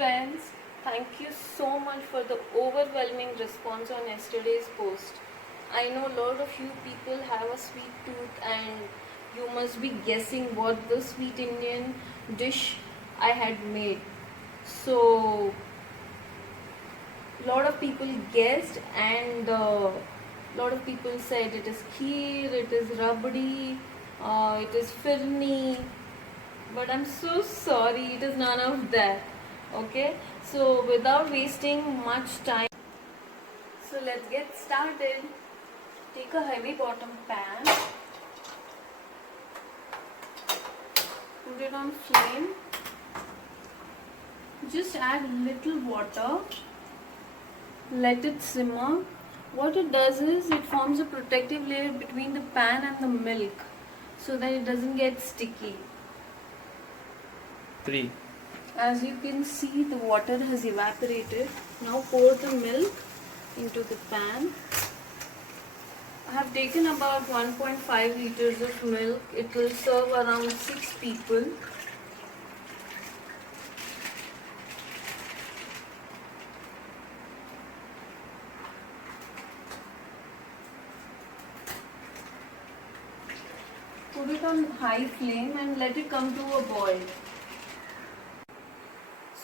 friends, thank you so much for the overwhelming response on yesterday's post. I know a lot of you people have a sweet tooth and you must be guessing what the sweet Indian dish I had made. So, a lot of people guessed and lot of people said it is kheer, it is rabdi, it is firni, but I'm so sorry, it is none of that. Okay, so without wasting much time, so let's get started. Take a heavy bottom pan, put it on flame, just add little water, let it simmer. What it does is it forms a protective layer between the pan and the milk so that it doesn't get sticky. 3. As you can see, the water has evaporated. Now pour the milk into the pan. I have taken about 1.5 liters of milk. It will serve around 6 people. Put it on high flame and let it come to a boil.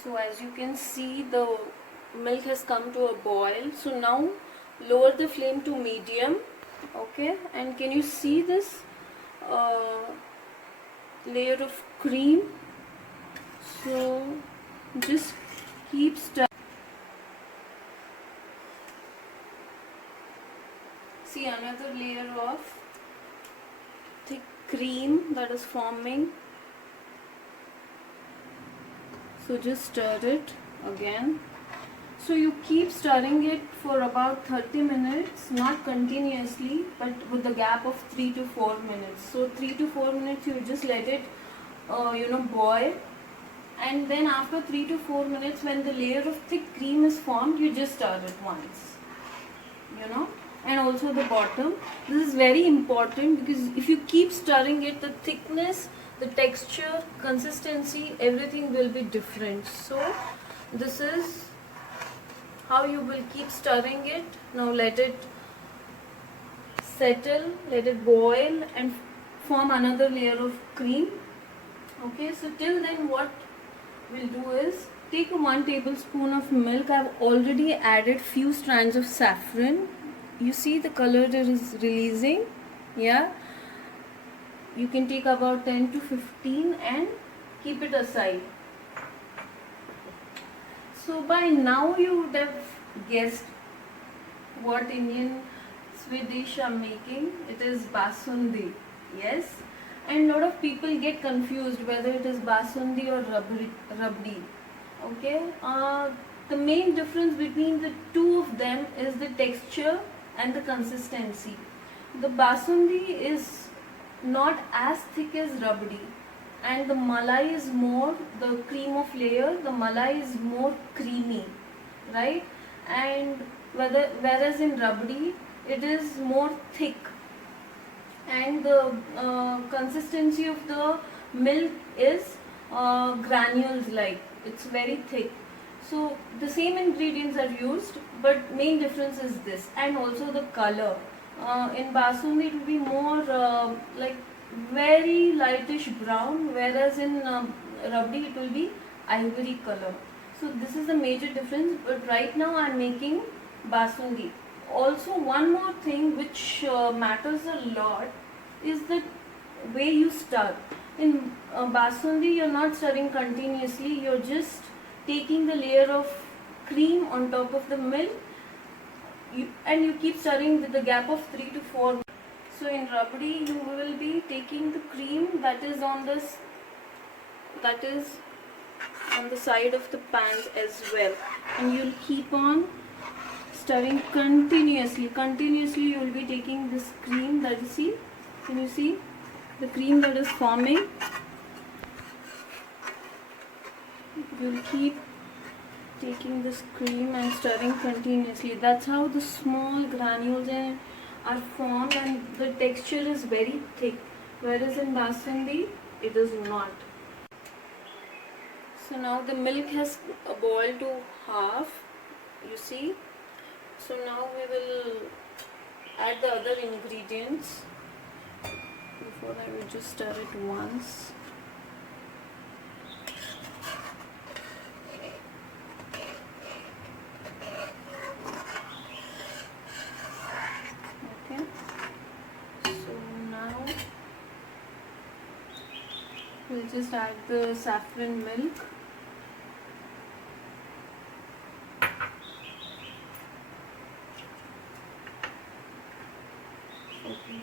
So as you can see, the milk has come to a boil. So now lower the flame to medium. Okay, and can you see this layer of cream? So just keep stirring. See another layer of thick cream that is forming. So just stir it again. So you keep stirring it for about 30 minutes, not continuously, but with the gap of 3 to 4 minutes. So 3 to 4 minutes you just let it boil, and then after 3 to 4 minutes, when the layer of thick cream is formed, you just stir it once, and also the bottom. This is very important because if you keep stirring it, the thickness, the texture, consistency, everything will be different. So this is how you will keep stirring it. Now let it settle, let it boil and form another layer of cream. Okay, so till then what we'll do is take 1 tablespoon of milk. I've already added few strands of saffron. You see the color it is releasing. Yeah, you can take about 10 to 15 and keep it aside. So by now you would have guessed what Indian sweet dish I'm making. It is basundi. Yes, and lot of people get confused whether it is basundi or rabdi. Okay, the main difference between the two of them is the texture and the consistency. The basundi is not as thick as rabdi, and the malai is more, the cream of layer, the malai is more creamy, right? And whereas in rabdi it is more thick, and the consistency of the milk is granules, like it's very thick. So the same ingredients are used, but main difference is this, and also the color. In basundi it will be more like very lightish brown, whereas in rabdi it will be ivory color. So this is the major difference, but right now I am making basundi. Also one more thing which matters a lot is the way you stir. In basundi you are not stirring continuously, you are just taking the layer of cream on top of the milk, and you keep stirring with the gap of 3 to 4. So in rabdi you will be taking the cream that is on the side of the pans as well, and you'll keep on stirring continuously. You will be taking this cream that you see. Can you see the cream that is forming? You'll keep taking this cream and stirring continuously. That's how the small granules are formed, and the texture is very thick, whereas in basundi it is not. So now the milk has boiled to half, you see. So now we will add the other ingredients. Before I will just stir it once. Okay. So now we'll just add the saffron milk. Okay.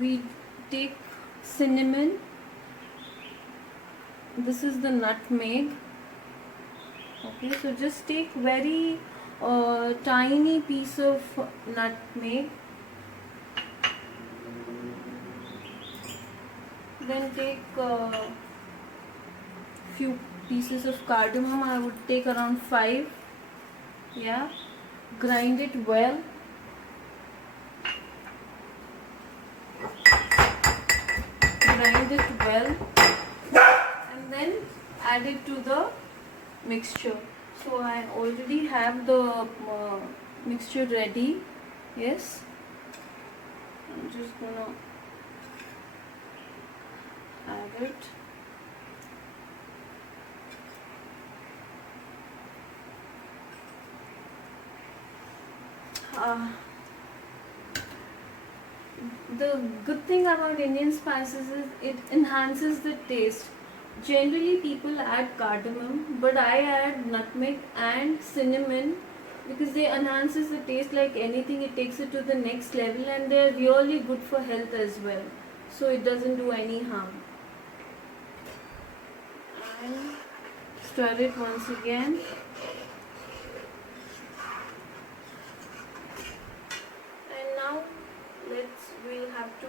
We take cinnamon. This is the nutmeg. Okay, so just take very tiny piece of nutmeg. Then take few pieces of cardamom. I would take around 5. Yeah, grind it well. Grind it well, and then add it to the mixture. So I already have the mixture ready. Yes, I'm just gonna add it. The good thing about Indian spices is it enhances the taste. Generally people add cardamom, but I add nutmeg and cinnamon because they enhances the taste like anything. It takes it to the next level, and they're really good for health as well. So it doesn't do any harm. And stir it once again. And now we'll have to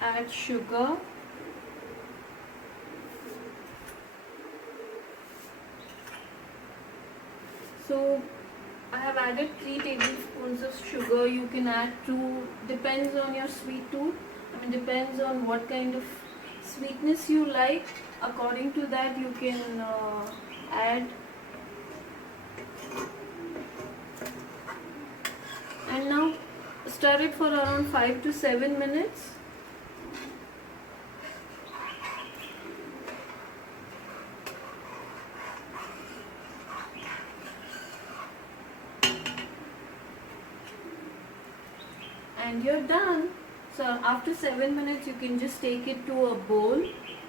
add sugar. So I have added 3 tablespoons of sugar. You can add 2, depends on your sweet tooth. Depends on what kind of sweetness you like. According to that you can add. And now stir it for around 5 to 7 minutes. And you're done. So after 7 minutes you can just take it to a bowl.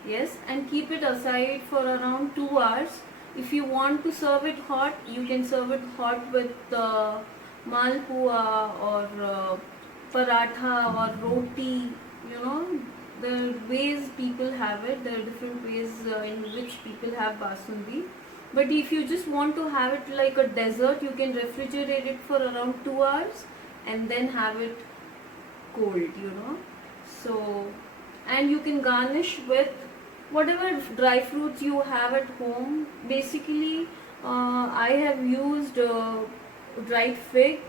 Yes, and keep it aside for around 2 hours. If you want to serve it hot, you can serve it hot with malpua or paratha or roti. You know, the ways people have it, there are different ways in which people have basundi. But if you just want to have it like a dessert, you can refrigerate it for around 2 hours and then have it cold. So, and you can garnish with whatever dry fruits you have at home. Basically I have used dried fig,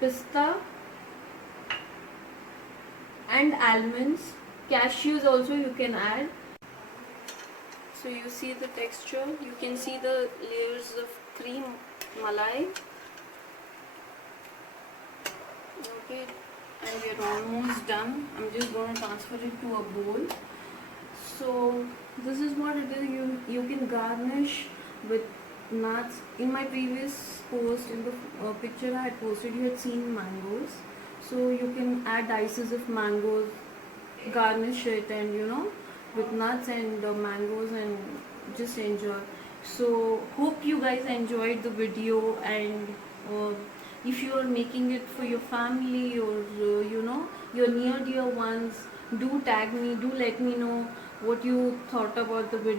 pista and almonds. Cashews also you can add. So you see the texture, you can see the layers of cream malai. Okay, and we are almost done. I'm just going to transfer it to a bowl. So this is what it is. You can garnish with nuts. In my previous post, in the picture I had posted, you had seen mangoes. So you can add dices of mangoes, garnish it, and with nuts and mangoes, and just enjoy. So hope you guys enjoyed the video, and if you are making it for your family or your near dear ones, do tag me, do let me know what you thought about the video.